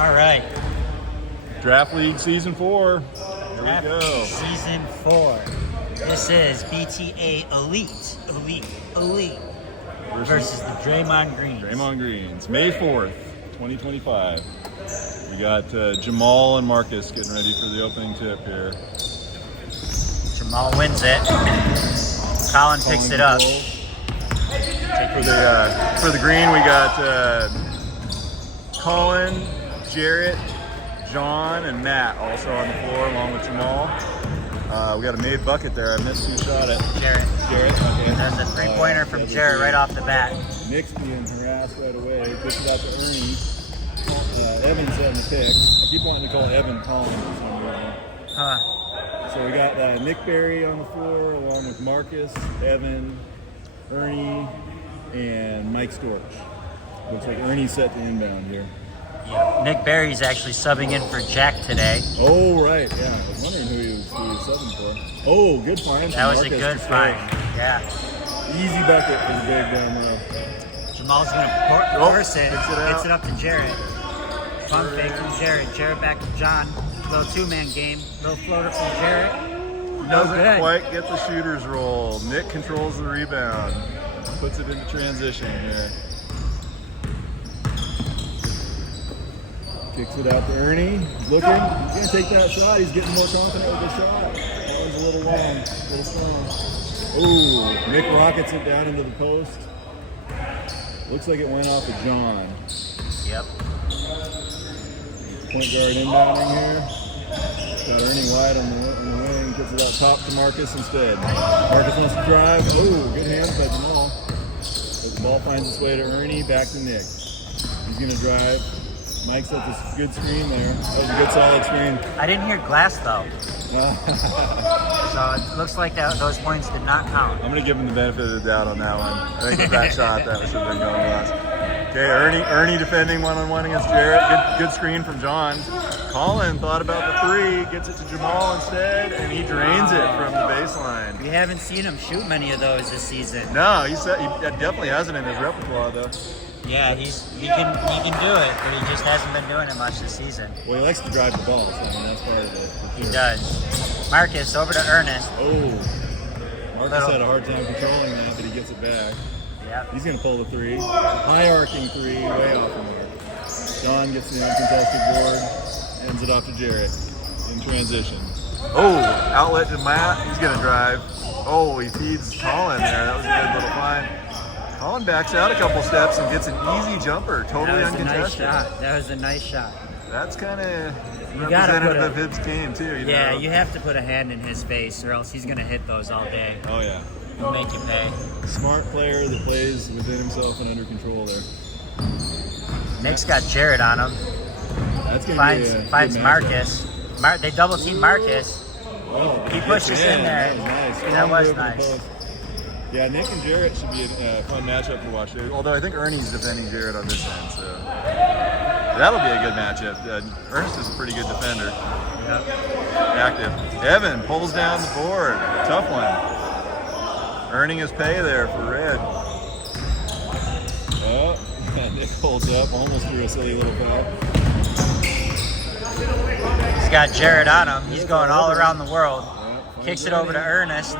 All right. Draft League Season 4. Here we go. Season 4. This is BTA Elite versus the Draymond Greens. Draymond Greens. May 4th, 2025. We got Jamal and Marcus getting ready for the opening tip here. Jamal wins it. Colin picks it up. For the green, we got Colin, Jarrett, John, and Matt also on the floor along with Jamal. We got a made bucket there. I missed who shot it. Jarrett. Okay. And then the three-pointer from Jarrett right off the bat. Nick's being harassed right away. Pushes out to Ernie. Evan's setting the pick. I keep wanting to call Evan Colin for some reason. Huh. So we got Nick Berry on the floor along with Marcus, Evan, Ernie, and Mike Storch. Looks like Ernie's set to inbound here. Yeah. Nick Berry's actually subbing in for Jack today. Oh, right. Yeah. I was wondering who he was subbing for. Oh, good find. That was Marcus a good find. Yeah. Easy bucket for the big down there. Jamal's going to force it. Gets it up to Jarrett. Pump fake from Jarrett. Jarrett back to John. Little two-man game. Little floater from Jarrett. Doesn't quite get the shooter's roll. Nick controls the rebound. Puts it into transition here. Kicks it out to Ernie. He's looking. He's going to take that shot. He's getting more confident with the shot. That one's a little long. A little strong. Ooh, Nick rockets it down into the post. Looks like it went off of John. Yep. Point guard inbounding here. Got Ernie wide on the wing. Gets it out top to Marcus instead. Marcus wants to drive. Oh, good hands by Jamal. But the ball finds its way to Ernie. Back to Nick. He's going to drive. Mike set this good screen there. That was a good solid screen. I didn't hear glass though. So it looks like those points did not count. I'm going to give him the benefit of the doubt on that one. I think with that shot, that should have been going glass. Okay, Ernie defending one-on-one against Jarrett. Good screen from John. Colin thought about the three, gets it to Jamal instead, and he drains it from the baseline. We haven't seen him shoot many of those this season. No, he definitely hasn't in his repertoire though. Yeah, he can do it, but he just hasn't been doing it much this season. Well, he likes to drive the ball, so I mean that's part of it. He does. Marcus over to Ernest. Oh, Marcus had a hard time controlling that, but he gets it back. Yep. He's going to pull the three. High arcing three, way off the mark. John gets the uncontested board, ends it off to Jarrett in transition. Oh, outlet to Matt. He's going to drive. Oh, he feeds Colin there. That was a good little find. Colin backs out a couple steps and gets an easy jumper, totally uncontested. That was a nice shot. That's kind of representative of his game too. You know? You have to put a hand in his face, or else he's going to hit those all day. Oh yeah. He'll make you pay. Smart player that plays within himself and under control there. Nick's got Jarrett on him. That's finds Marcus. They double team Marcus. Oh, he pushes in there. That was nice. That was nice. Yeah, Nick and Jarrett should be a fun matchup to watch. Although I think Ernie's defending Jarrett on this end, so that'll be a good matchup. Ernest is a pretty good defender. Yep. Active. Evan pulls down the board. Tough one. Earning his pay there for red. Oh, Nick pulls up, almost threw a silly little foul. He's got Jarrett on him. He's going all around the world. Kicks it over to Ernest.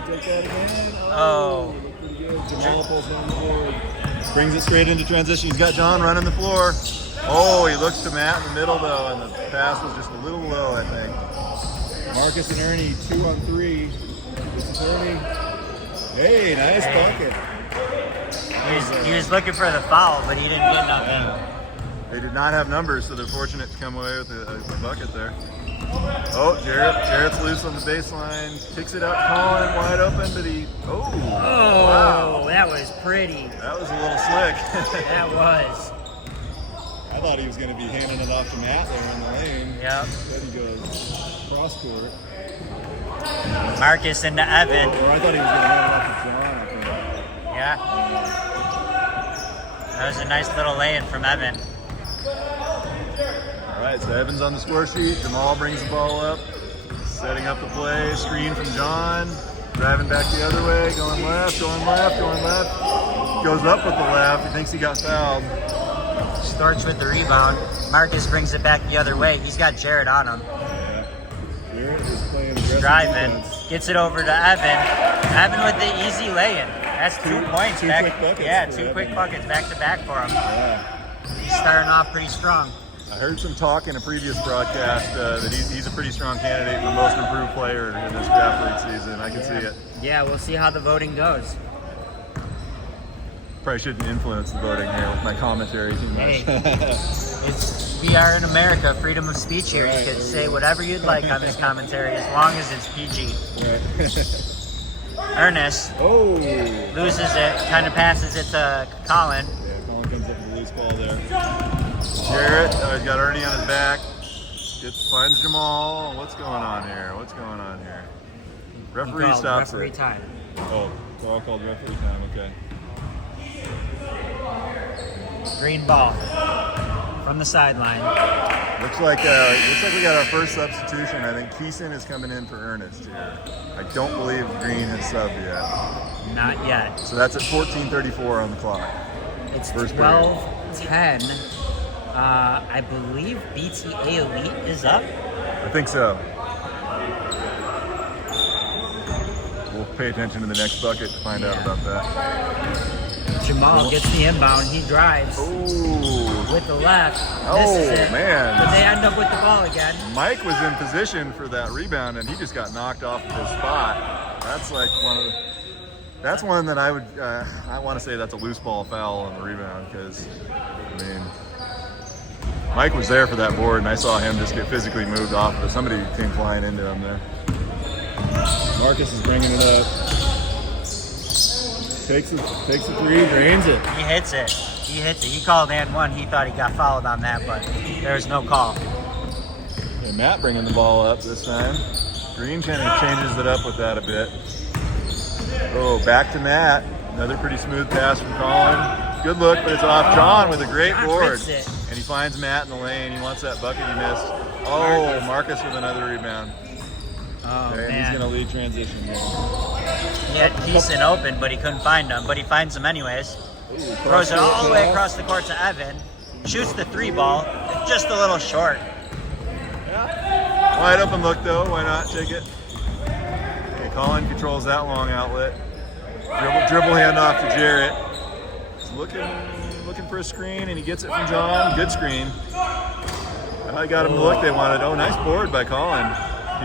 Oh. Jamal pulls down the board. Brings it straight into transition. He's got John running the floor. Oh, he looks to Matt in the middle though, and the pass was just a little low, I think. Marcus and Ernie, 2 on 3. This is Ernie. Hey, nice bucket. He was looking for the foul, but he didn't get nothing. They did not have numbers, so they're fortunate to come away with a bucket there. Oh, Jarrett's loose on the baseline. Kicks it out to Colin, wide open, but he... Oh, wow. That was pretty. That was a little slick. That was. I thought he was going to be handing it off to Matt there in the lane. Yep. Instead he goes cross court. Marcus into Evan. Or I thought he was going to hand it off to John, I think. Yeah. That was a nice little lay-in from Evan. All right, so Evan's on the score sheet. Jamal brings the ball up, setting up the play. Screen from John. Driving back the other way, going left, going left, going left. Goes up with the left. He thinks he got fouled. Storch with the rebound. Marcus brings it back the other way. He's got Jared on him. Yeah. Jared is playing aggressive Driving. defense. Gets it over to Evan. Evan with the easy lay-in. That's 2 points. Two back, quick buckets yeah, for 2 Evan. quick buckets back to back for him. Yeah. He's starting off pretty strong. I heard some talk in a previous broadcast that he's a pretty strong candidate for most improved player in this draft league season. I can see it. Yeah, we'll see how the voting goes. Probably shouldn't influence the voting here with my commentary too much. Hey, we are in America, freedom of speech here. You can say whatever you'd like on this commentary as long as it's PG. Right. Ernest loses it, kind of passes it to Colin. Yeah, Colin comes up with a loose ball there. Jarrett, he's got Ernie on his back. Finds Jamal. What's going on here? Referee stops referee it. time. Oh, ball called referee time. Okay. Green ball from the sideline. Looks like we got our first substitution. I think Keeson is coming in for Ernest here. I don't believe Green has subbed yet. Not yet. So that's at 14:34 on the clock. It's First period. 12-10. I believe BTA Elite is up. I think so. We'll pay attention to the next bucket to find out about that. Jamal gets the inbound. He drives Ooh. with the left. Oh, Misses it. man. But they end up with the ball again. Mike was in position for that rebound, and he just got knocked off of his spot. That's like that's one that I would, I want to say that's a loose ball foul on the rebound because, I mean, Mike was there for that board, and I saw him just get physically moved off of it. Somebody came flying into him there. Marcus is bringing it up. Takes a three, drains it. He hits it. He called and one. He thought he got fouled on that, but there's no call. And Matt bringing the ball up this time. Green kind of changes it up with that a bit. Oh, back to Matt. Another pretty smooth pass from Colin. Good look, but it's off. John with a great board. And he finds Matt in the lane. He wants that bucket he missed. Oh, Marcus with another rebound. Oh, Okay, man. he's going to lead transition here. He had Keeson open, but he couldn't find him. But he finds him anyways. Ooh, Throws it all the way across the court to Evan. Shoots the 3 ball. Just a little short. Yeah. Wide open look, though. Why not? Take it. Okay, Colin controls that long outlet. Dribble handoff to Jarrett. He's looking for a screen, and he gets it from John. Good screen. I got him the look they wanted. Oh, nice board by Colin.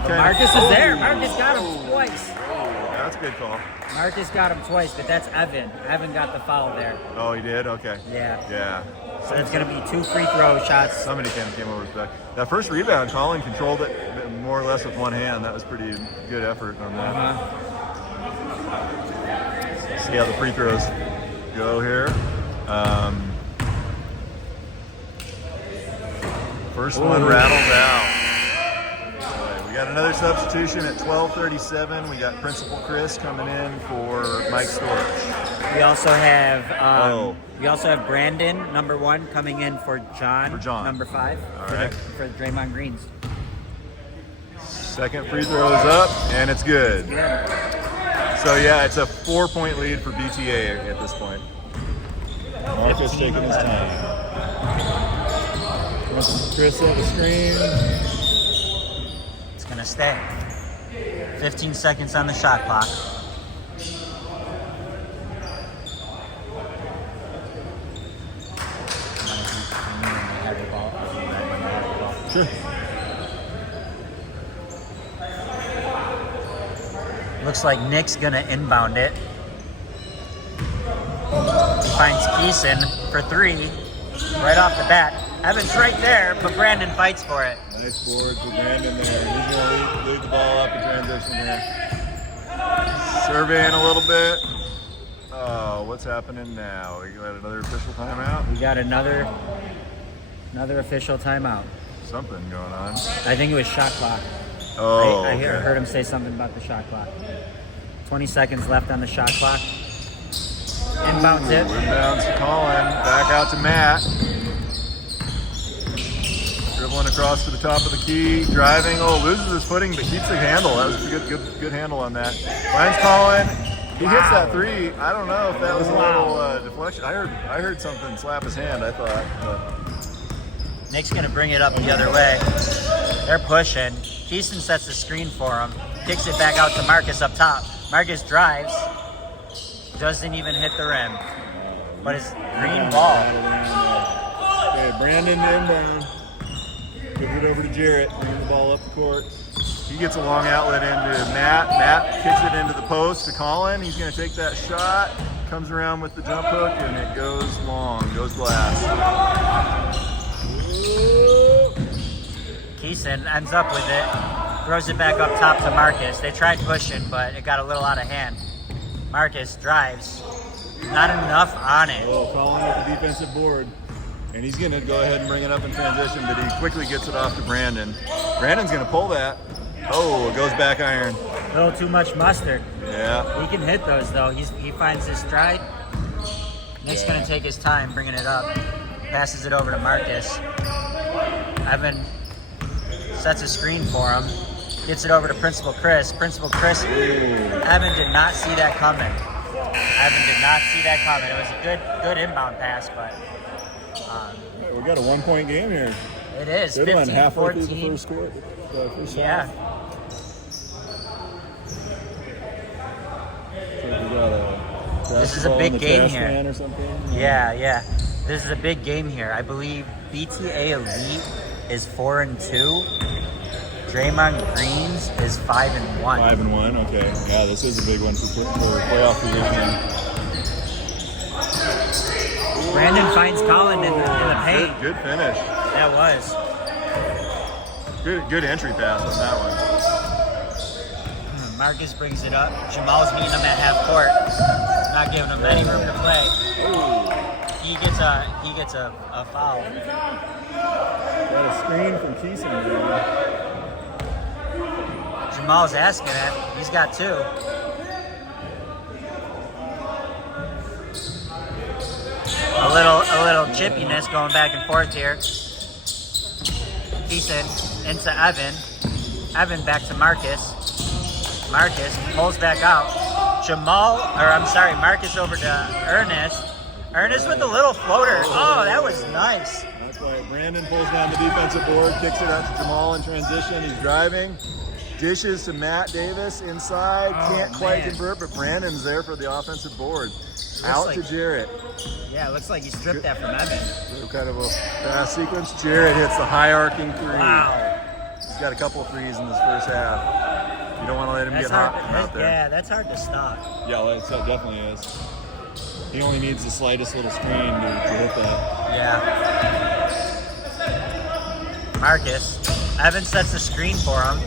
Marcus is there. Marcus got him twice. That's a good call. Marcus got him twice, but that's Evan. Evan got the foul there. Oh, he did? Okay. Yeah. So it's going to be 2 free throw shots. Somebody kind of came over his back. That first rebound, Colin controlled it more or less with one hand. That was pretty good effort on that. See how the free throws go here. First one rattles out. We got another substitution at 12:37. We got Principal Chris coming in for Mike Storch. We also have Brandon, number 1, coming in for John. Number 5. All right. For Draymond Greens. Second free throw is up, and it's good. So yeah, it's a 4-point lead for BTA at this point. Marcus taking his time. Chris at the screen. It's going to stay. 15 seconds on the shot clock. Sure. Looks like Nick's going to inbound it. He finds Keeson for 3 right off the bat. Evan's right there, but Brandon fights for it. Nice board for Brandon there. He's going to lead the ball up in transition there. Surveying a little bit. Oh, what's happening now? We got another official timeout? We got another official timeout. Something going on. I think it was shot clock. Oh, I okay. heard him say something about the shot clock. 20 seconds left on the shot clock. Inbounds it. Inbounds to Colin. Back out to Matt. Dribbling across to the top of the key. Driving. Oh, loses his footing, but keeps the handle. That was a good handle on that. Finds Colin. He hits that three. I don't know if that was a little deflection. I heard something slap his hand, I thought. But. Nick's going to bring it up the other way. They're pushing. Keeson sets the screen for him. Kicks it back out to Marcus up top. Marcus drives. Doesn't even hit the rim. But it's green ball. Okay, Brandon inbound. Gives it over to Jarrett. Bringing the ball up the court. He gets a long outlet into Matt. Matt kicks it into the post to Colin. He's going to take that shot. Comes around with the jump hook, and it goes long. Goes glass. Keeson ends up with it. Throws it back up top to Marcus. They tried pushing, but it got a little out of hand. Marcus drives. Not enough on it. Oh, Colin with the defensive board. And he's going to go ahead and bring it up in transition, but he quickly gets it off to Brandon. Brandon's going to pull that. Oh, it goes back iron. A little too much mustard. Yeah. He can hit those, though. He finds his stride. Nick's going to take his time bringing it up. Passes it over to Marcus. Evan sets a screen for him. Gets it over to Principal Chris. Principal Chris, Evan did not see that coming. Evan did not see that coming. It was a good inbound pass, but... we got a 1-point game here. It is. They're 15, halfway 14. through the first quarter. Yeah. This is a big game here. Yeah. This is a big game here. I believe BTA Elite is 4-2. Draymond Greens is 5-1. 5-1. Okay. Yeah, this is a big one for playoff position. Brandon finds Colin in the paint. Good finish. That was. Good entry pass on that one. Marcus brings it up. Jamal's meeting him at half court. Not giving him any room to play. He gets a foul. Got a screen from Keeson. Jamal's asking it. He's got two. A little chippiness going back and forth here. Keeson into Evan. Evan back to Marcus. Marcus pulls back out. Marcus over to Ernest. Ernest with the little floater. Oh, that was nice. That's right. Brandon pulls down the defensive board, kicks it out to Jamal in transition. He's driving. Dishes to Matt Davis inside. Can't quite convert, but Brandon's there for the offensive board. Out to Jarrett. Yeah, it looks like he stripped that from Evan. So kind of a fast sequence. Jarrett hits the high arcing three. Wow. He's got a couple of threes in this first half. You don't want to let him get hot out there. Yeah, that's hard to stop. Yeah, that definitely is. He only needs the slightest little screen to hit that. Yeah. Marcus. Evan sets the screen for him.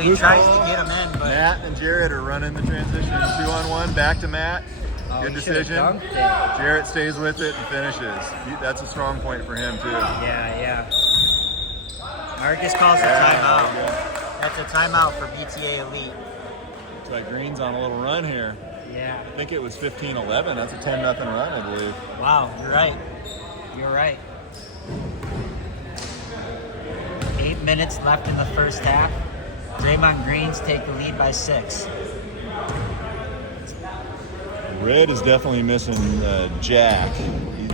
He tries to get him in, but... Matt and Jarrett are running the transition. 2-on-1, back to Matt. Good decision. Jarrett stays with it and finishes. That's a strong point for him, too. Yeah. Marcus calls a timeout. That's a timeout for BTA Elite. Looks like Green's on a little run here. Yeah. I think it was 15-11. That's a 10-0 run, I believe. Wow, you're right. 8 minutes left in the first half. Draymond Greens take the lead by 6. Red is definitely missing Jack.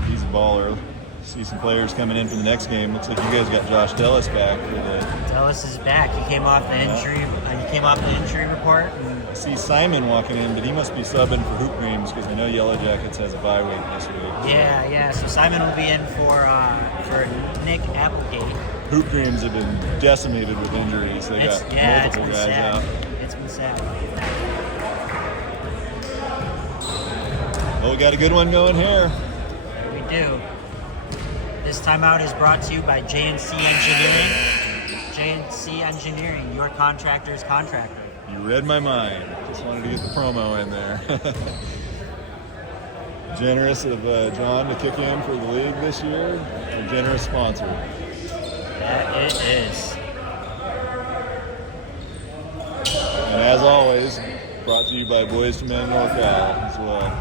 He's a baller. See some players coming in for the next game. Looks like you guys got Josh Dellis back for the. Dallas is back. He came off the injury. He came off the injury report. I see Simon walking in, but he must be subbing for Hoop Dreams because we know Yellow Jackets has a bye week this week. Yeah. So Simon will be in for Nick Applegate. Hoop Dreams have been decimated with injuries. They got multiple guys out. It's been sad. Well, we got a good one going here. We do. This timeout is brought to you by JNC Engineering. JNC Engineering, your contractor's contractor. You read my mind. Just wanted to get the promo in there. Generous of John to kick in for the league this year. A generous sponsor. That it is. And as always, brought to you by Boys to Men NorCal as well.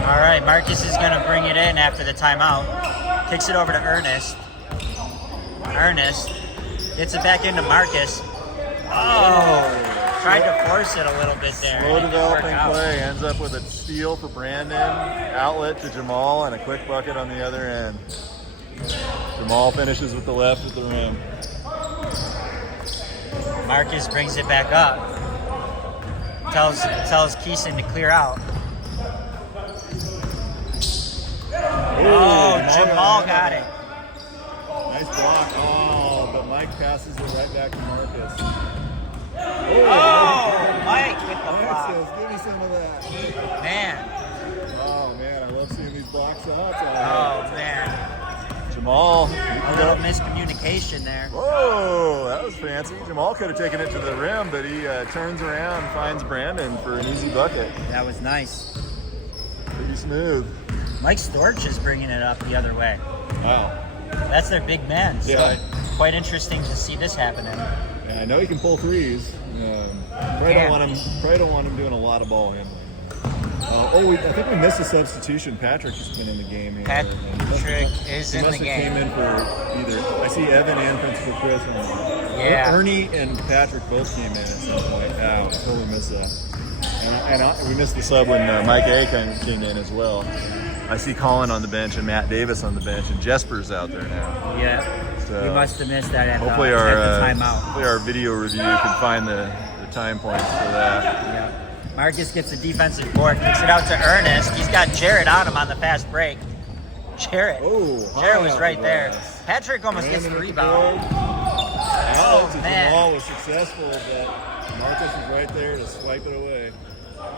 All right, Marcus is going to bring it in after the timeout. Kicks it over to Ernest. Ernest gets it back into Marcus. Oh, tried to force it a little bit there. Slow It didn't work developing out. play ends up with a steal for Brandon, outlet to Jamal, and a quick bucket on the other end. Jamal finishes with the left at the rim. Marcus brings it back up. Tells Keeson to clear out. Oh, Jamal got it. Nice block. Oh, but Mike passes it right back to Marcus. Oh, Mike with the block. Alexis, give me some of that. Man. Oh, man, I love seeing these block shots. Oh, man. Jamal. A little miscommunication there. Whoa, that was fancy. Jamal could have taken it to the rim, but he turns around and finds Brandon for an easy bucket. That was nice. Pretty smooth. Mike Storch is bringing it up the other way. Wow. That's their big man. So Yeah. quite interesting to see this happening. Yeah, I know he can pull threes. Probably don't want him doing a lot of ball handling. I think we missed a substitution. Patrick has been in the game here. Patrick is in the He must have game. came in for either. I see Evan and Principal Chris. Yeah. Ernie and Patrick both came in at some point. Wow, I totally missed that. We missed the sub when Mike A came in as well. I see Colin on the bench and Matt Davis on the bench, and Jesper's out there now. Yeah. So You must have missed that at hopefully the our timeout. hopefully our video review can find the time points for that. Yeah. Marcus gets the defensive board, kicks it out to Ernest. He's got Jarrett on him on the fast break. Jarrett was right there. Patrick almost gets the rebound. Man. Jamal was successful, but Marcus was right there to swipe it away.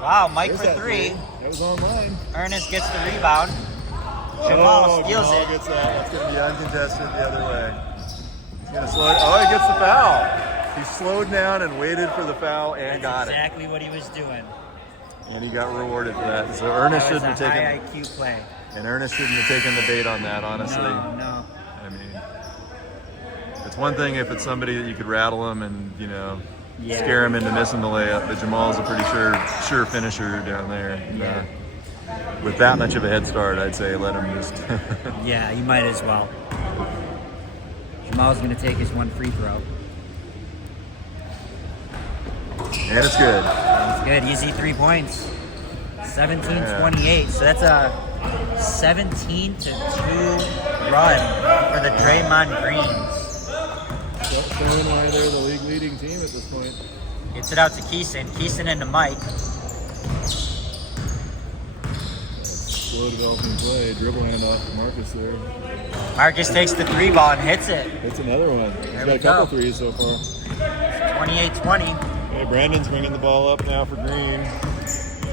Wow, Mike There's for that three. That was online. Ernest gets the rebound. Jamal steals Jamal it. gets that. That's going to be uncontested the other way. He's going to slow it. Oh, he gets the foul. He slowed down and waited for the foul and got it. Exactly what he was doing. And he got rewarded for that. So Ernest That was shouldn't a have high taken. IQ play. And Ernest shouldn't have taken the bait on that, honestly. No. I mean, it's one thing if it's somebody that you could rattle him and, scare him into missing the layup, but Jamal's a pretty sure finisher down there. And, Yeah. with that much of a head start, I'd say let him just. Yeah, you might as well. Jamal's going to take his one free throw. And it's good. It's good. Easy 3 points. 17-28. So that's a 17-2 run for the Draymond Greens. Showing why they're the league leading team at this point. Gets it out to Keeson. Keeson into Mike. Slow developing play. Dribble handoff to Marcus there. Marcus takes the three ball and hits it. That's another one. He's There got we a couple go. threes so far. 28-20. Hey, Brandon's bringing the ball up now for Green.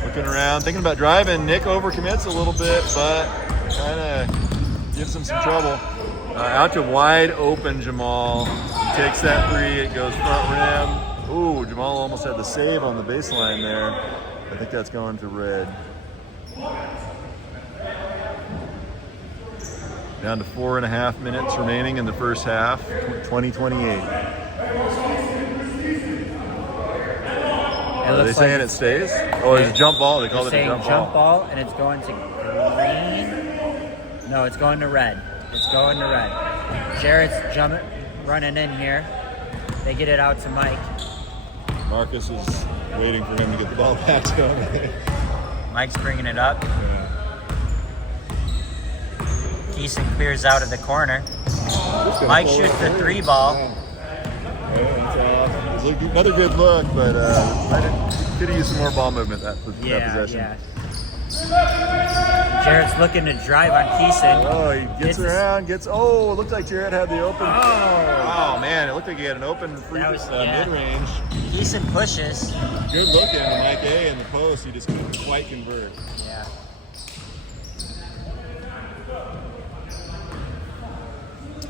Looking around, thinking about driving. Nick overcommits a little bit, but kind of gives him some trouble. Out to wide open Jamal. He takes that three. It goes front rim. Ooh, Jamal almost had the save on the baseline there. I think that's going to red. Down to 4.5 minutes remaining in the first half. 20-28. Are they saying it stays? Oh, it's a jump ball. They call it a jump ball. And it's going to green. No, it's going to red. It's going to red. Jarrett's running in here. They get it out to Mike. Marcus is waiting for him to get the ball back to him. Mike's bringing it up. Keeson clears out of the corner. Mike shoots the three ball. Another good look, but could have used some more ball movement that possession. Yeah. Jarrett's looking to drive on Keeson. Oh, he gets around, it looked like Jarrett had the open. Oh, man, it looked like he had an open mid-range. Keeson pushes. Good looking, Mike A in the post, he just couldn't quite convert. Yeah.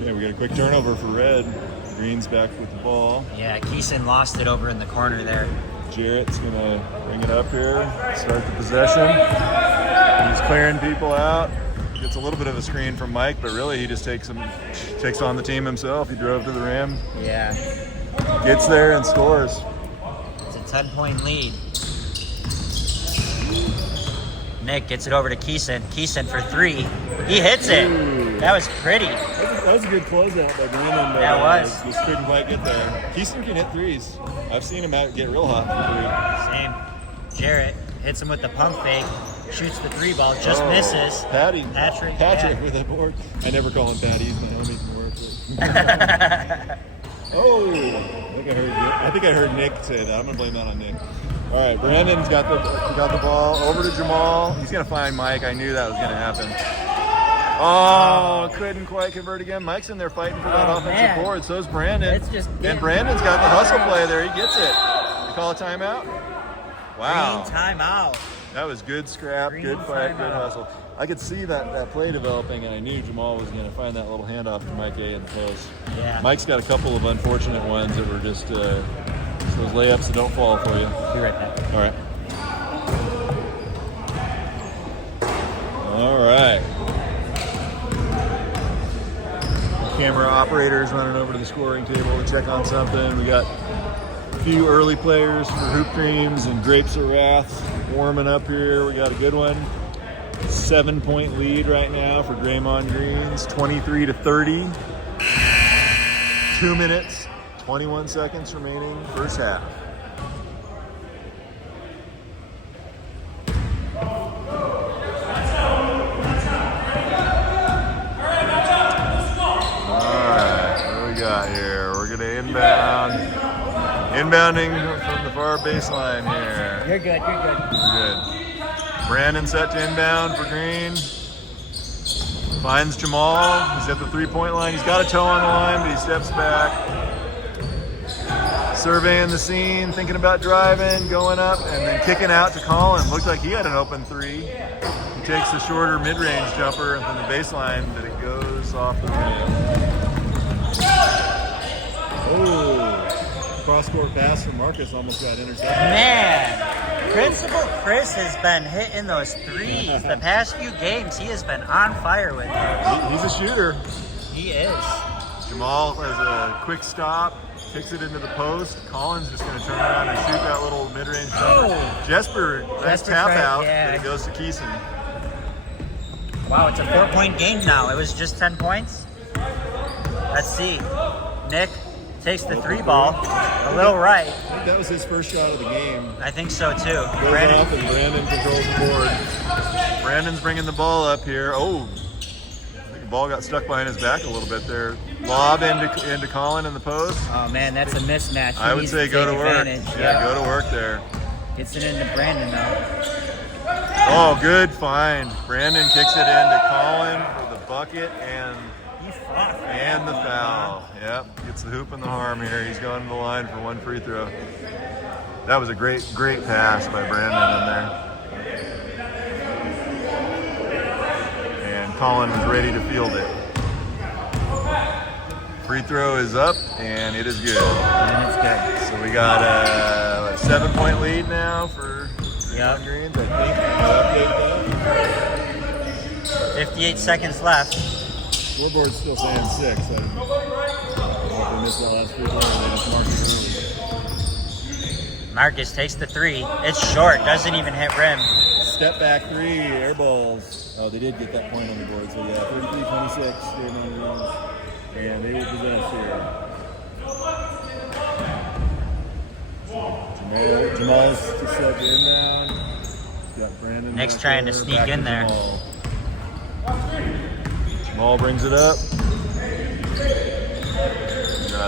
Yeah, we got a quick turnover for red. Green's back with the ball. Yeah, Keeson lost it over in the corner there. Jarrett's gonna bring it up here, start the possession. He's clearing people out. Gets a little bit of a screen from Mike, but really he just takes on the team himself. He drove to the rim. Yeah. Gets there and scores. It's a 10-point lead. Nick gets it over to Keeson. Keeson for 3. He hits it. Ooh. That was pretty. That was a good closeout by Brandon. But, That was. Just couldn't quite get there. Keeson can hit threes. I've seen him get real hot for 3. Same. Jarrett hits him with the pump fake. Shoots the 3 ball. Just misses. Patrick yeah. with that board. I never call him Patty. He's my homie from work. Oh, I think I heard Nick say that. I'm gonna blame that on Nick. All right, Brandon's got the ball over to Jamal. He's gonna find Mike. I knew that was gonna happen. Oh, couldn't quite convert again. Mike's in there fighting for that offensive board. So's Brandon. It's just and Brandon's got the hustle play there. He gets it. You call a timeout? Wow. Green timeout. That was good scrap, good fight, good hustle. I could see that play developing, and I knew Jamal was going to find that little handoff to Mike A in the post. Yeah. Mike's got a couple of unfortunate ones that were just those layups that don't fall for you. Be right back. All right. All right. Camera operator's running over to the scoring table to check on something. We got a few early players for Hoop Creams and Grapes of Wrath warming up here. We got a good one. 7-point lead right now for Draymond Greens, 23-30. 2 minutes, 21 seconds remaining, first half. Here. We're going to inbound. Inbounding from the far baseline here. You're good. Good. Brandon set to inbound for Green. Finds Jamal. He's at the 3-point line. He's got a toe on the line, but he steps back. Surveying the scene, thinking about driving, going up, and then kicking out to Colin. Looked like he had an open 3. He takes the shorter mid-range jumper from the baseline, but it goes off the rim. Oh, cross-court pass from Marcus almost got intercepted. Man, Principal Chris has been hitting those 3s. The past few games, he has been on fire with it. He's a shooter. He is. Jamal has a quick stop, kicks it into the post. Colin's just going to turn around and shoot that little mid-range jumper. Jesper, nice tap out, and it goes to Keeson. Wow, it's a 4-point game now. It was just 10 points. Let's see. Nick takes the 3 ball, a little right. I think that was his first shot of the game. I think so too. Goes off and Brandon controls the board. Brandon's bringing the ball up here. Oh, I think the ball got stuck behind his back a little bit there. Lob into Colin in the post. Oh man, that's a mismatch. I would say go to work. Yeah, go to work there. Gets it into Brandon now. Oh, good find. Brandon kicks it into Colin for the bucket and the foul. Yep, gets the hoop and the harm here. He's going to the line for 1 free throw. That was a great pass by Brandon in there. And Colin was ready to field it. Free throw is up, and it is good. And it's good. So we got a 7-point lead now for Draymond Greens, I think. 58 seconds left. Scoreboard's still saying 6. I don't know if we missed that last free throw. They just marked it early. Marcus takes the 3. It's short. Doesn't even hit rim. Step back 3. Air balls. Oh, they did get that point on the board. So yeah, 33-26. Draymond Greens. And they will possess here. Jamal's to set the inbound. Got Brandon. Nick's trying to sneak in there. Jamal brings it up.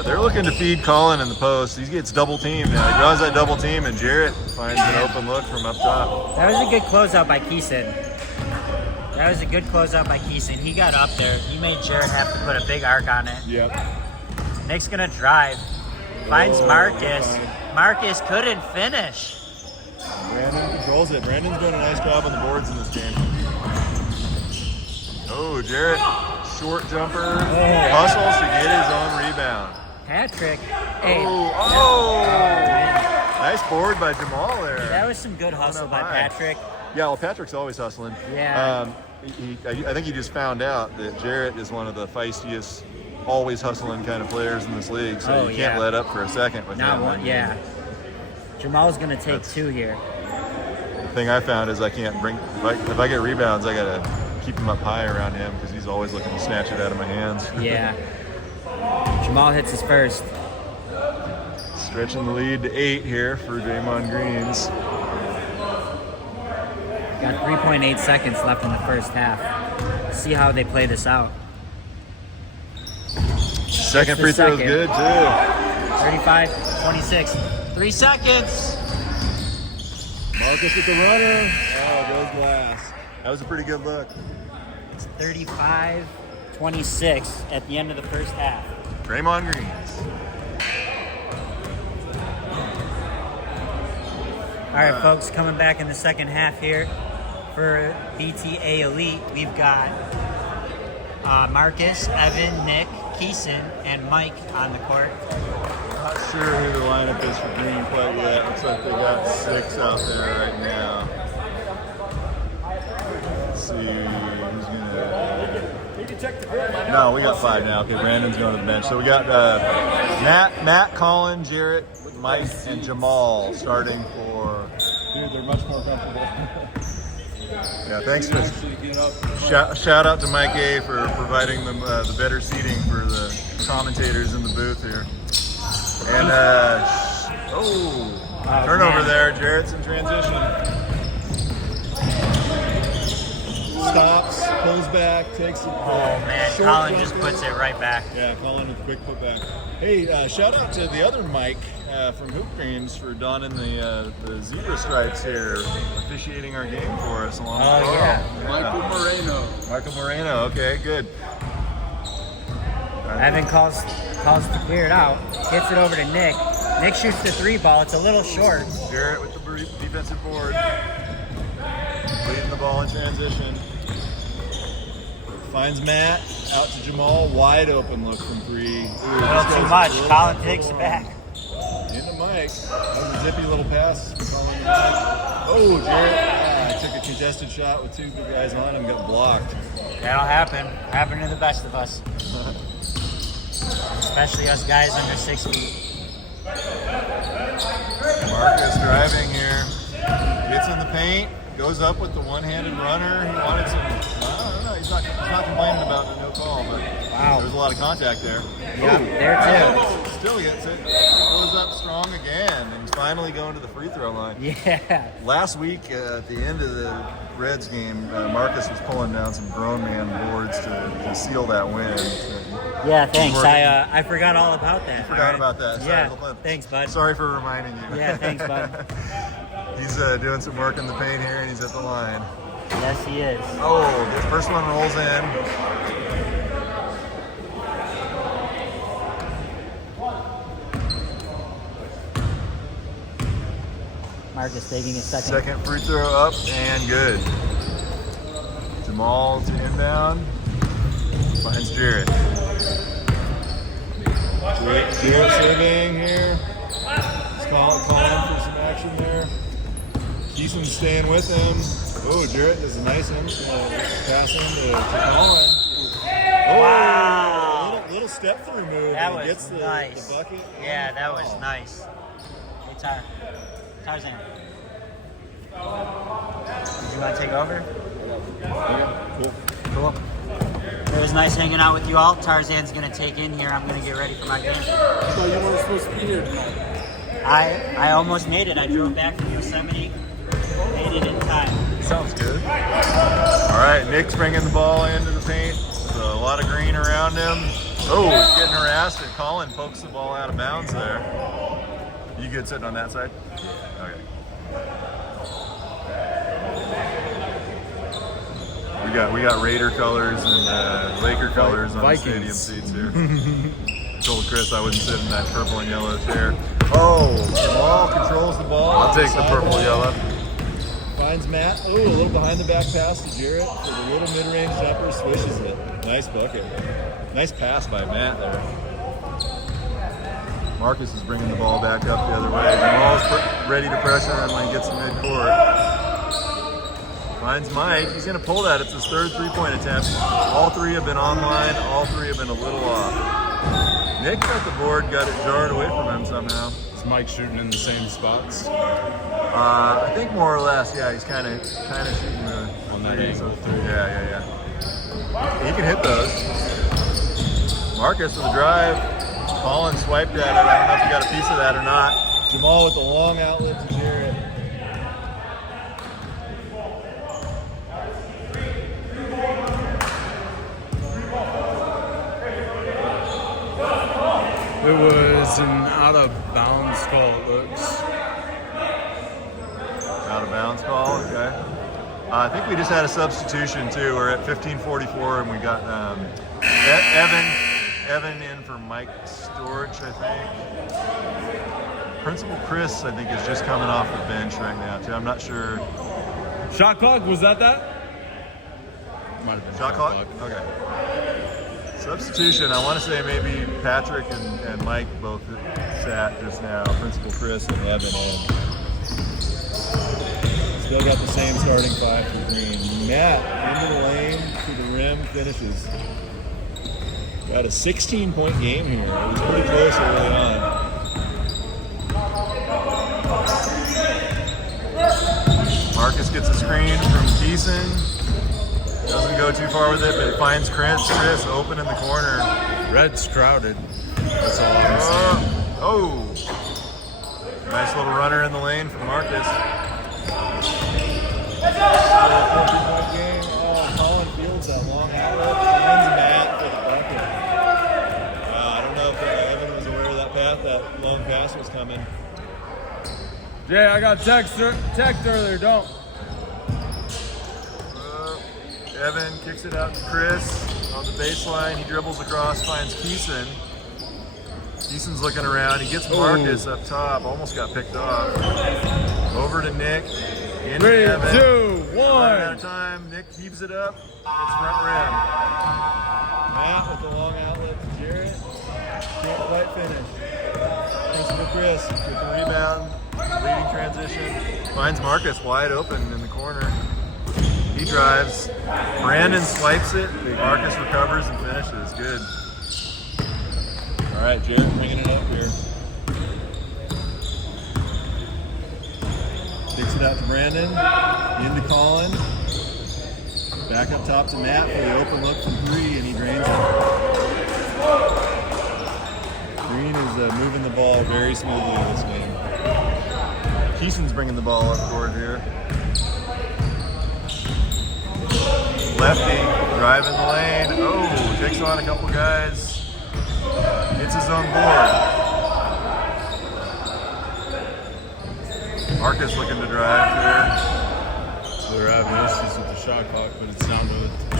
They're looking to feed Colin in the post. He gets double teamed now. He draws that double team, and Jarrett finds an open look from up top. That was a good closeout by Keeson. He got up there. He made Jarrett have to put a big arc on it. Yep. Nick's gonna drive. Finds Marcus. Marcus couldn't finish. Brandon controls it. Brandon's doing a nice job on the boards in this game. Oh, Jarrett, short jumper, hustles to get his own rebound. Patrick. Hey. Nice board by Jamal there. That was some good hustle by Patrick. Yeah, well, Patrick's always hustling. Yeah. I think he just found out that Jarrett is one of the feistiest, always hustling kind of players in this league, so you can't let up for a second with him. Not one, yeah. Jamal's going to take 2 here. thing I found is I can't bring, if I get rebounds, I gotta keep them up high around him because he's always looking to snatch it out of my hands. Yeah. Jamal hits his first. Stretching the lead to 8 here for Draymond Greens. Got 3.8 seconds left in the first half. See how they play this out. Second free throw is good too. 35-26. 3 seconds. Marcus with the runner. Oh, goes glass. That was a pretty good look. It's 35-26 at the end of the first half. Draymond Greens. All right, folks, coming back in the second half here for BTA Elite, we've got Marcus, Evan, Nick, Keeson, and Mike on the court. Not sure who the lineup is for Green quite yet. Looks like they got 6 out there right now. Let's see who's gonna. No, we got 5 now. Okay, Brandon's going to the bench. So we got Matt, Colin, Jarrett, Mike, and Jamal starting for. Dude, they're much more comfortable. Yeah, thanks for shout out to Mike A for providing them the better seating for the commentators in the booth here. And turnover man. there. Jarrett's in transition. Stops, pulls back, takes it. Oh man, Colin just puts it right back. Yeah, Colin with a quick putback. Hey, shout out to the other Mike from Hoop Dreams for donning the zebra stripes here, officiating our game for us along the Oh yeah. Michael Moreno. Okay, good. Evan calls to clear it out. Gets it over to Nick. Nick shoots the 3 ball. It's a little short. Jarrett with the defensive board. Leading the ball in transition. Finds Matt. Out to Jamal. Wide open look from 3. Ooh, A little too much. Colin takes it back. Into Mike. That was a zippy little pass from Colin to Mike. Oh, Jarrett took a contested shot with 2 good guys on him. Got blocked. That'll happen. Happen to the best of us. Especially us guys under 6 feet. Marcus driving here. Gets in the paint. Goes up with the one-handed runner. He wanted some. I don't know. He's not complaining about the no call, but there was a lot of contact there. Yeah, there too. Still gets it. Goes up strong again, and he's finally going to the free throw line. Yeah. Last week at the end of the Reds game, Marcus was pulling down some grown man boards to seal that win. Yeah, thanks. I forgot all about that. Forgot about that. Yeah, thanks, bud. Sorry for reminding you. Yeah, thanks, bud. He's doing some work in the paint here, and he's at the line. Yes, he is. Oh, the first one rolls in. Marcus taking his second. Second free throw up and good. Jamal to inbound. Finds Jarrett. Jarrett surveying here. He's calling for some action there. Keeson's staying with him. Oh, Jarrett does a nice pass in to Colin. Oh, Wow. Little step through move. That and was gets the nice. bucket. Yeah, that was nice. Hey, Tarzan. Did you want to take over? Yeah, Cool. It was nice hanging out with you all. Tarzan's going to take in here. I'm going to get ready for my game. I thought you weren't supposed to be here tonight. I almost made it. I drove back from Yosemite. Made it in time. Sounds good. All right, Nick's bringing the ball into the paint. So a lot of green around him. Oh, he's getting harassed, and Colin pokes the ball out of bounds there. You good sitting on that side? Okay. We got Raider colors and Laker colors on Vikings. the stadium seats here. Told Chris I wouldn't sit in that purple and yellow chair. Oh, Jamal controls the ball. I'll take the purple and yellow. Finds Matt. Oh, a little behind the back pass to Jarrett for the little mid-range jumper. Swishes it. Nice bucket. Nice pass by Matt there. Marcus is bringing the ball back up the other way. Jamal's ready to pressure him when he gets to midcourt. Finds Mike. He's going to pull that. It's his third three-point attempt. All 3 have been online. All 3 have been a little off. Nick got the board, got it jarred away from him somehow. Is Mike shooting in the same spots? I think more or less, yeah. He's kind of shooting On that angle. Yeah. He can hit those. Marcus with a drive. Colin swiped at it. I don't know if he got a piece of that or not. Jamal with the long outlet to Jarrett. It was an out of bounds call, it looks. Out of bounds call, okay. I think we just had a substitution too. We're at 15:44 and we got Evan in for Mike Storch, I think. Principal Chris, I think, is just coming off the bench right now too. I'm not sure. Shot clock, was that? Might have been Shot clock? Okay. Substitution, I want to say maybe Patrick and Mike both sat just now. Principal Chris and Evan in. Still got the same starting five for Green. Matt into the lane to the rim, finishes. Got a 16-point game here. It was pretty close early on. Marcus gets a screen from Keeson. Doesn't go too far with it, but it finds Chris open in the corner. Red's crowded. That's all I'm saying. Oh! Nice little runner in the lane from Marcus. Colin Fields that long outlet. Finds Matt for the bucket. I don't know if Evan was aware of that path. That long pass was coming. Jay, I got text earlier, don't. Evan kicks it out to Chris on the baseline. He dribbles across, finds Keeson. Keeson's looking around. He gets Marcus up top. Almost got picked off. Over to Nick. Into 3, Evan. 2, 1. Running out of time. Nick heaves it up. It's front rim. Matt with the long outlet to Jarrett. Can't quite finish. Principal Chris with the rebound. Leading transition. Finds Marcus wide open in the corner. He drives. Brandon swipes it. Marcus recovers and finishes. Good. All right, Joe, bringing it up here. Kicks it out to Brandon. Into Colin. Back up top to Matt for the open look from 3, and he drains it. Green is moving the ball very smoothly in this game. Keeson's bringing the ball up court here. Lefty, driving the lane. Oh, takes on a couple guys. Hits his own board. Marcus looking to drive here. They're having issues with the shot clock, but it's down to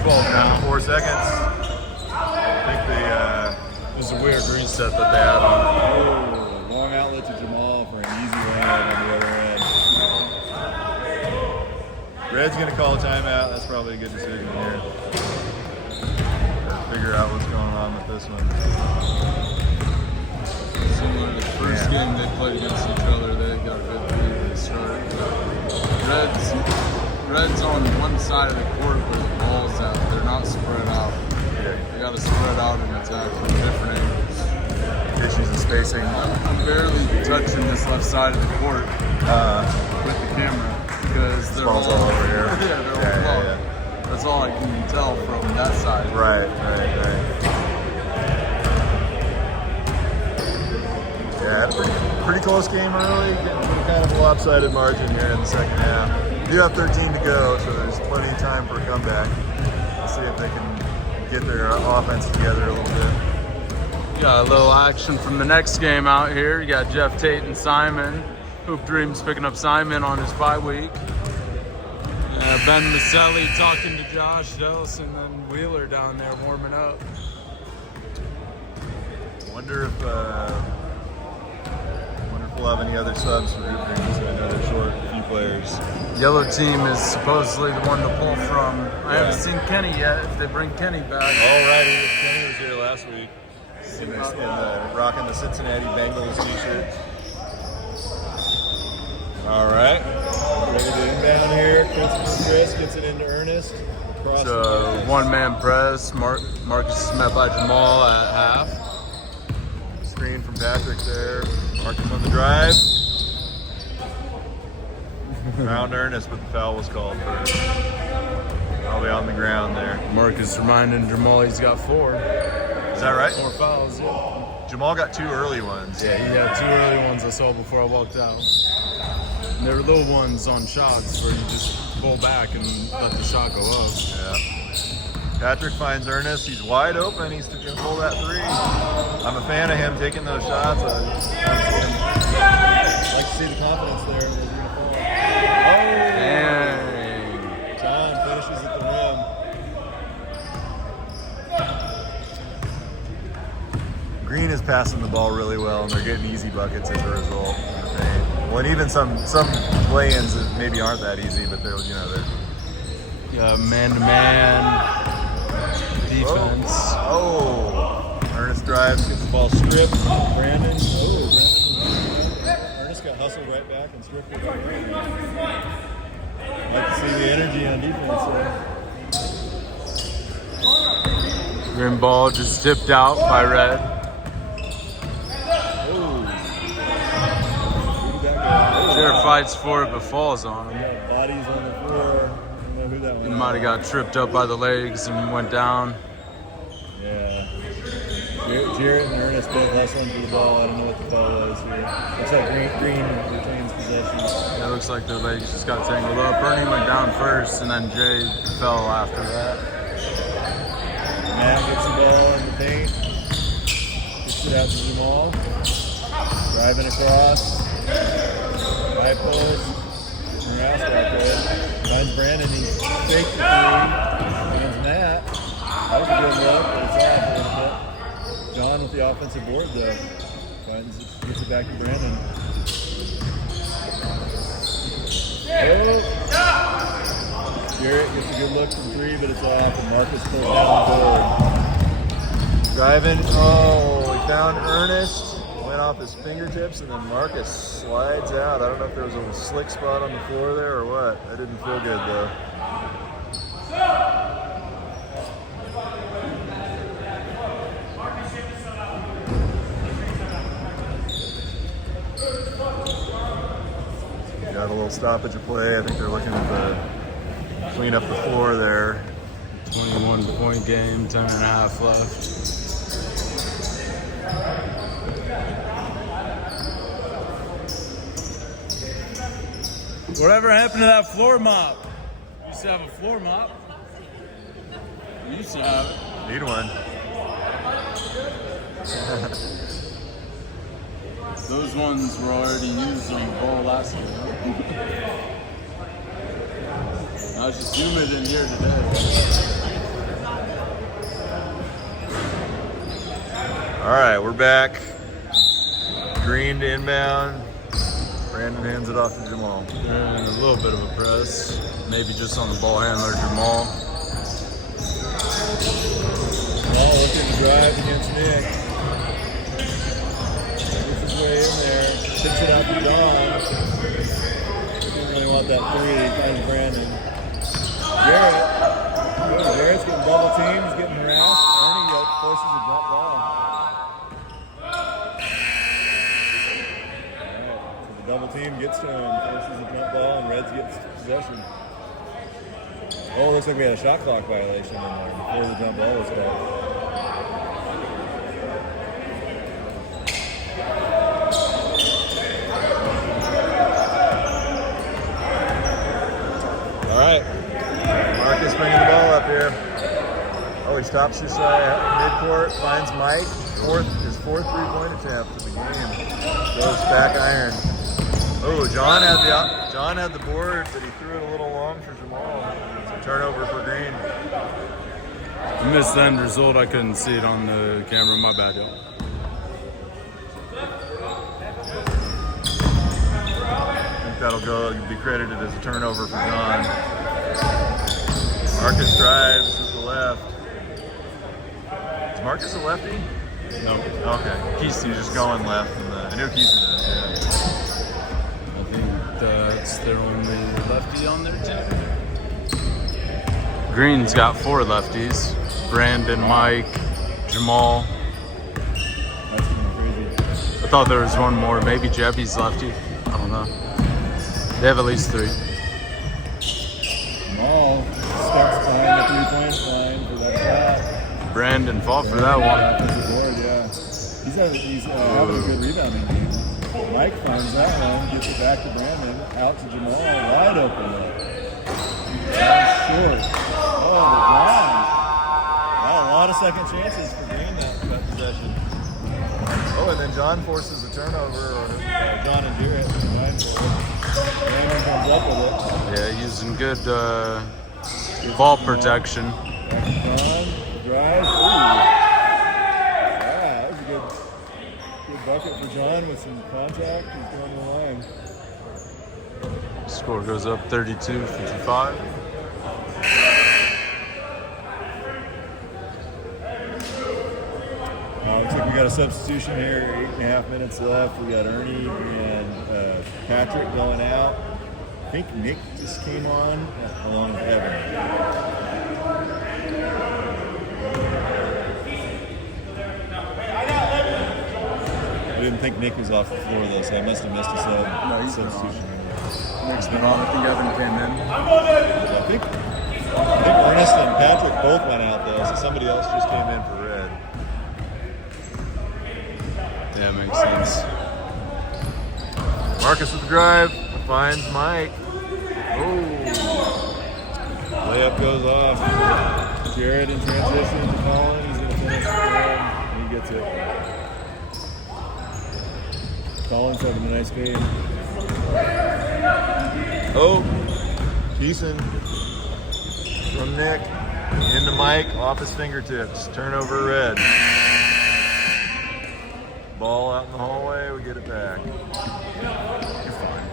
12 down to 4 seconds. I think it was a weird reset that they had on. Oh, long outlet to Jamal for an easy layup on the other end. Red's going to call a timeout. That's probably a good decision here. Gotta figure out what's going on with this one. Similar to the first game they played against each other, they got a good lead at the start. Red's on one side of the court where the ball's at. They're not spread out. Yeah. They got to spread out and attack from different angles. Issues of spacing. I'm barely touching this left side of the court with the camera because they're Ball's all over here. Yeah, they're all clogged. That's all I can tell from that side. Right. Yeah, pretty close game early. Getting kind of a lopsided margin here in the second half. We do have 13 to go, so there's plenty of time for a comeback. Let's see if they can get their offense together a little bit. Got a little action from the next game out here. You got Jeff Tate and Simon. Hoop Dreams picking up Simon on his bye week. Ben Maselli talking to Josh Ellis, and then Wheeler down there warming up. Wonder if we'll have any other subs for Hoop Dreams. I know they're short a few players. Yellow team is supposedly the one to pull from. I haven't seen Kenny yet. If they bring Kenny back. Alrighty, Kenny was here last week. Rocking the Cincinnati Bengals t-shirt. All right, ready to inbound here. Chris gets it into Ernest. So one-man press. Marcus is met by Jamal at half. Patrick there. Marcus on the drive. Found Ernest, but the foul was called first. Probably on the ground there. Marcus reminding Jamal he's got 4. Is that right? 4 fouls, yeah. Jamal got 2 early ones. Yeah, he had 2 early ones I saw before I walked out. And they were little ones on shots where you just pull back and let the shot go up. Yeah. Patrick finds Ernest. He's wide open. He's going to pull that 3. I'm a fan of him taking those shots. I like to see the confidence there. Where's he going to fall? Dang. John finishes at the rim. Green is passing the ball really well, and they're getting easy buckets as a result. Well, and even some play-ins that maybe aren't that easy, but they're Yeah, man-to-man defense. Oh. Ernest drives, gets the ball stripped. Brandon. Ernest got hustled right back and stripped it. Like to see the energy on defense there. Green ball just tipped out by Red. Jared fights for it but falls on him. Yeah, bodies on the floor. I don't know who that one He might have got tripped up by the legs and went down. Yeah. Jarrett and Ernest both hustling for the ball. I don't know what the foul was here. Looks like Green retains possession. It looks like their legs just got tangled up. Bernie went down first, and then Jay fell after that. Matt gets the ball in the paint. Gets it out to Jamal. Driving across. High post. Morass back there. Finds Brandon. He fakes the 3. Finds Matt. That was a good look, but it's off a little bit. John with the offensive board though. Gets it back to Brandon. Oh! Jarrett gets a good look from 3, but it's off, and Marcus pulls down the board. Driving. Oh, he found Ernest. Went off his fingertips, and then Marcus slides out. I don't know if there was a slick spot on the floor there or what. That didn't feel good though. Got a little stoppage of play. I think they're looking to clean up the floor there. 21-point game, 10.5 left. Whatever happened to that floor mop? We used to have a floor mop. We used to have it. Need one. Those ones were already used on the ball last year. I was just humid in here today. All right, we're back. Green to inbound. Brandon hands it off to Jamal. And a little bit of a press, maybe just on the ball handler, Jamal. Jamal looking to drive against Nick. Gets his way in there. Tips it out to John. Didn't really want that 3. Finds Brandon. Jarrett. Oh, Jarrett's getting double teamed. He's getting harassed. Ernie forces a jump ball. Double team gets to him, forces a jump ball, and Reds gets possession. Oh, looks like we had a shot clock violation in there before the jump ball was called. All right, Marcus bringing the ball up here. Oh, he stops just midcourt, finds Mike. His fourth 3-point attempt of the game. Goes back iron. Oh, John had the board, but he threw it a little long for Jamal. It's a turnover for Green. I missed the end result. I couldn't see it on the camera. My bad, y'all. I think that'll be credited as a turnover for John. Marcus drives to the left. Is Marcus a lefty? No. Okay. He's just going left. I knew Keith was, yeah. I think that's their only lefty on their team. Green's got 4 lefties. Brandon, Mike, Jamal. That's kind of crazy. thought there was one more. Maybe Jebby's lefty. I don't know. They have at least 3. Jamal steps behind the 3-point line for that shot. Brandon fought for that one. Offensive board, yeah. He's having a good rebounding game. Mike finds that one, gets it back to Brandon, out to Jamal, wide open. Short. Oh, LeBron. Wow, a lot of second chances for Green that possession. Oh, and then John forces a turnover, or John and Jarrett. Brandon comes up with it. Yeah, using good ball protection. John drives. Ooh. Yeah, that was a good bucket for John with some contact. He's going to the line. Score goes up 32-55. Looks like we got a substitution here. 8.5 minutes left. We got Ernie and Patrick going out. I think Nick just came on along with Evan. I didn't think Nick was off the floor though, so I must have missed a substitution. Nick's been on. I think Evan came in. I think Ernest and Patrick both went out though, so somebody else just came in for red. Yeah, makes sense. Marcus with the drive, finds Mike. Oh, layup goes off. Jared in transition to Colin. He's going to finish the rim, and he gets it. Colin's having a nice game. Oh, Keeson from Nick into Mike, off his fingertips. Turnover red. Ball out in the hallway, we get it back. You're fine.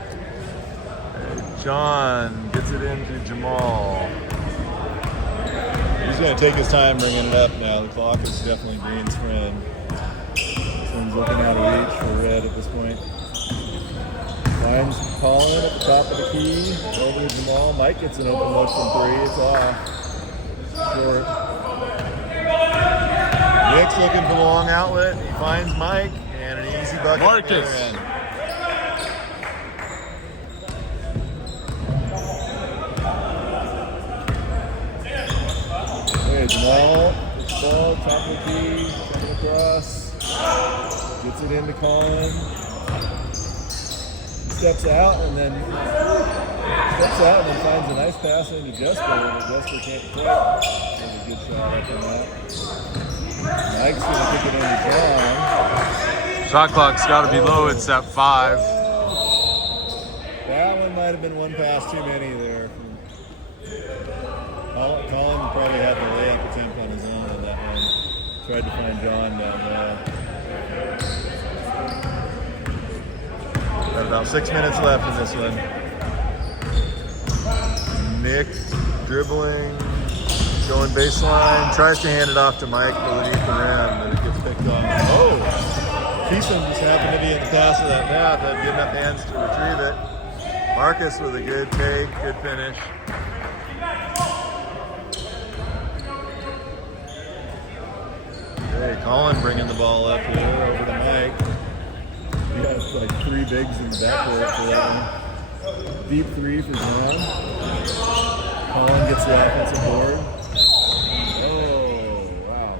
John gets it into Jamal. He's going to take his time bringing it up now. The clock is definitely Green's friend. This one's looking out of reach for red at this point. Finds Colin at the top of the key. Over to Jamal. Mike gets an open look from 3. It's off. Short. Nick's looking for the long outlet. He finds Mike and an easy bucket. Marcus. Okay, Jamal, gets the ball, top of the key, coming across. Gets it into Colin. Steps out and then finds a nice pass into Jesper, and Jesper can't quite. That's a good shot up on that. Mike's going to kick it into John. Shot clock's got to be low. It's at 5. That one might have been one pass too many there. Colin probably had the layup attempt on his own on that one. Tried to find John down there. Got about 6 minutes left in this one. Nick dribbling, going baseline, tries to hand it off to Mike beneath the rim, and it gets picked off. Oh! Keeson just happened to be in the pass of that path, had good enough hands to retrieve it. Marcus with a good take, good finish. Okay, Colin bringing the ball up here over to Mike. He has like 3 bigs in the backcourt for that one. Deep 3 for John. Colin gets the offensive board. Oh, wow.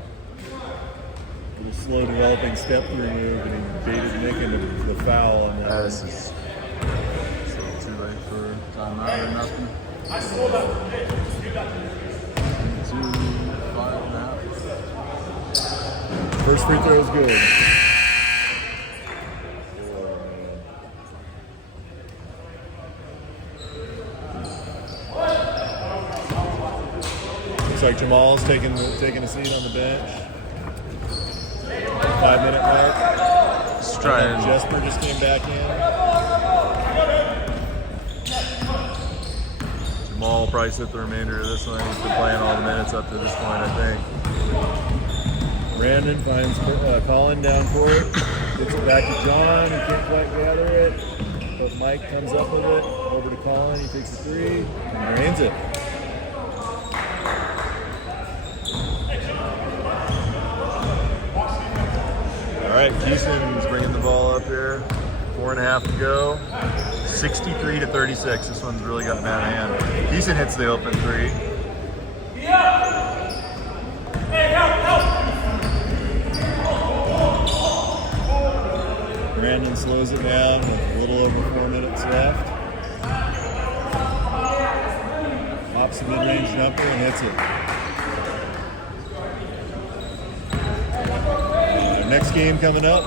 With a slow developing step through move, and he baited Nick into the foul on that. This is a little too late for timeout or nothing. 2, 5.5. First free throw is good. Looks like Jamal's taking a seat on the bench. 5-minute mark. Let's try it. Jesper just came back in. Jamal will probably sit the remainder of this one. He's been playing all the minutes up to this point, I think. Brandon finds Colin down court. Gets it back to John. He can't quite gather it. But Mike comes up with it. Over to Colin. He takes a 3 and drains it. All right, Keeson's bringing the ball there. 4.5 to go. 63 to 36. This one's really got bad hand. Decent hits the open three. Brandon slows it down with a little over 4 minutes left. Pops the mid-range jumper and hits it. Next game coming up,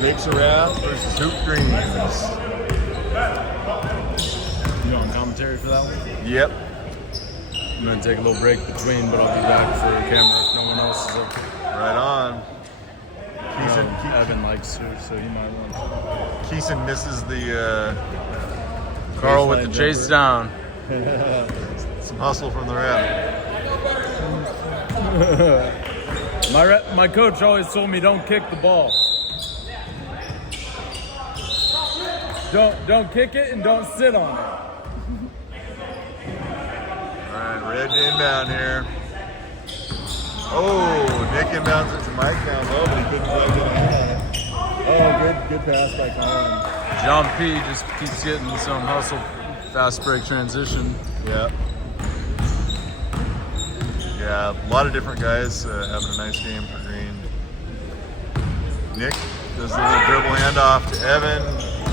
Big Sarath versus Hoop Greens. You on commentary for that one? Yep. I'm going to take a little break between, but I'll be back for the camera if no one else is okay. Right on. Evan likes her, so he might want to. Keeson misses the Carl with the chase down. Some hustle from the ref. My coach always told me don't kick the ball. Don't kick it and don't sit on it. All right, red to inbound here. Oh, Nick inbounds it to Mike down low, but he couldn't quite get a hand on it. Oh, good pass by Colin. John P. just keeps getting some hustle, fast break transition. Yep. Yeah, a lot of different guys having a nice game for Green. Nick does the little dribble handoff to Evan.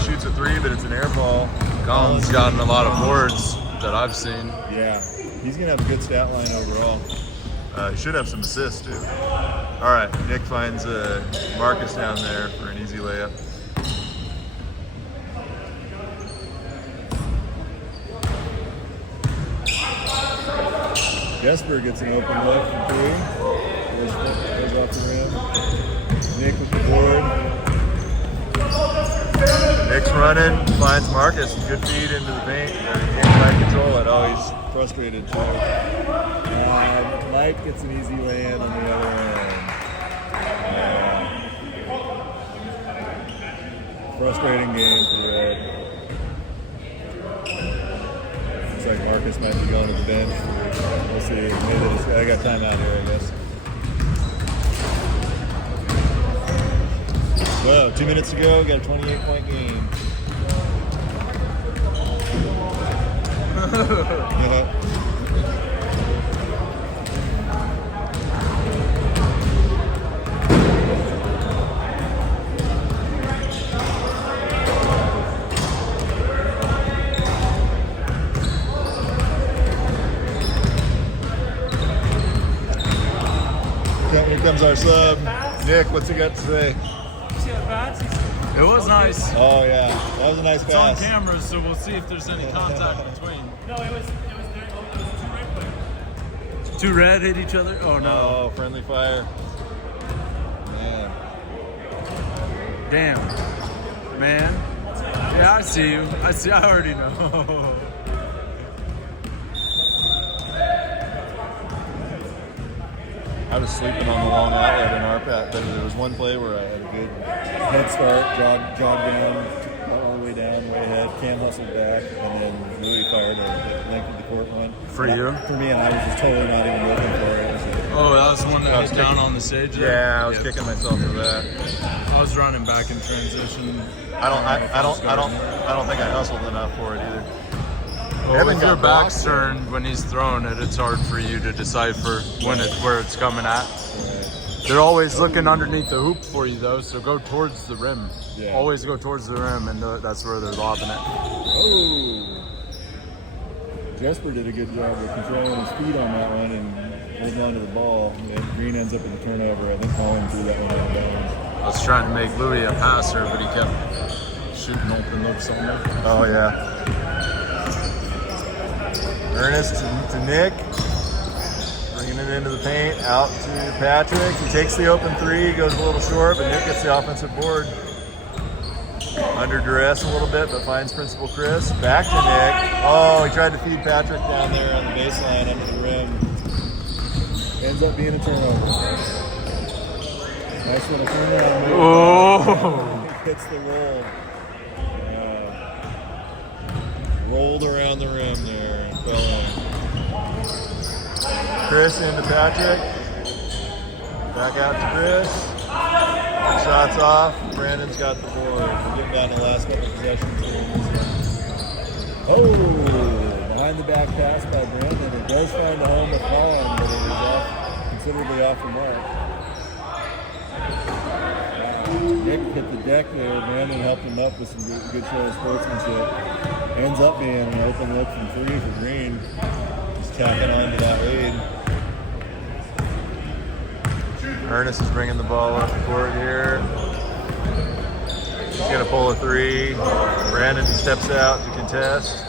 Shoots a three, but it's an air ball. Colin's gotten a lot of boards that I've seen. Yeah, he's going to have a good stat line overall. He should have some assists, too. All right, Nick finds Marcus down there for an easy layup. Jesper gets an open look from three. Goes off the rim. Nick with the board. Nick's running, finds Marcus. Good feed into the paint. Can't quite control it. Oh, he's frustrated too. Mike gets an easy lay-in on the other end. Frustrating game for Red. Looks like Marcus might be going to the bench. We'll see. Maybe I got time out here, I guess. Whoa, 2 minutes to go. Got a 28-point game. Here comes our sub. Nick, what's he got to say? It was nice. Oh yeah, that was a nice It's on pass. camera, so we'll see if there's any contact between. No, it was two red players. Two red hit each other? Oh no. Oh, friendly fire. Man. Damn. Man. Yeah, I see you. I already know. I was sleeping on the long outlet in RPAT, but there was one play where I had a good head start, jog down, all the way down, way ahead, Cam hustled back, and then Louis fired a length of the court run. For you? For me, and I was just totally not even looking for it. Oh, that was the one that was down on the stage there? Yeah, I was kicking myself for that. I was running back in transition. I don't think I hustled enough for it either. Well, if your back's turned when he's throwing it, it's hard for you to decipher where it's coming at. Right. They're always looking underneath the hoop for you, though, so go towards the rim. Yeah. Always go towards the rim, and that's where they're lobbing it. Oh. Jesper did a good job of controlling his feet on that one and holding on to the ball. Green ends up in the turnover. I think Colin threw that one out of bounds. I was trying to make Louis a passer, but he kept shooting open looks on there. Oh, yeah. Ernest to Nick. Bringing it into the paint. Out to Patrick. He takes the open three. Goes a little short, but Nick gets the offensive board. Under duress a little bit, but finds Principal Chris. Back to Nick. Oh, he tried to feed Patrick down there on the baseline under the rim. Ends up being a turnover. Nice little turnaround move. Oh! Hits the roll. Rolled around the rim there and fell in. Chris into Patrick. Back out to Chris. Shots off. Brandon's got the board. We're getting down to the last couple possessions here. Oh, behind the back pass by Brandon. It does find a home with Colin, but it was considerably off the mark. Nick hit the deck there. Brandon helped him up with some good show of sportsmanship. Ends up being an open look from 3 for Green. Just tacking on to that lead. Ernest is bringing the ball up the court here. He's going to pull a 3. Brandon steps out to contest.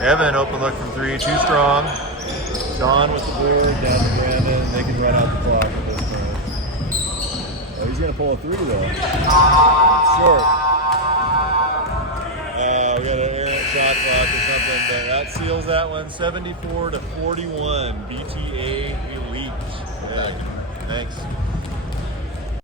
Evan, open look from 3, too strong. Don with the board, down to Brandon. They can run out the clock at this point. Oh, he's going to pull a 3 though. Short. We got an errant shot clock or something, but that seals that one. 74-41. BTA Elite. Yeah. Thanks.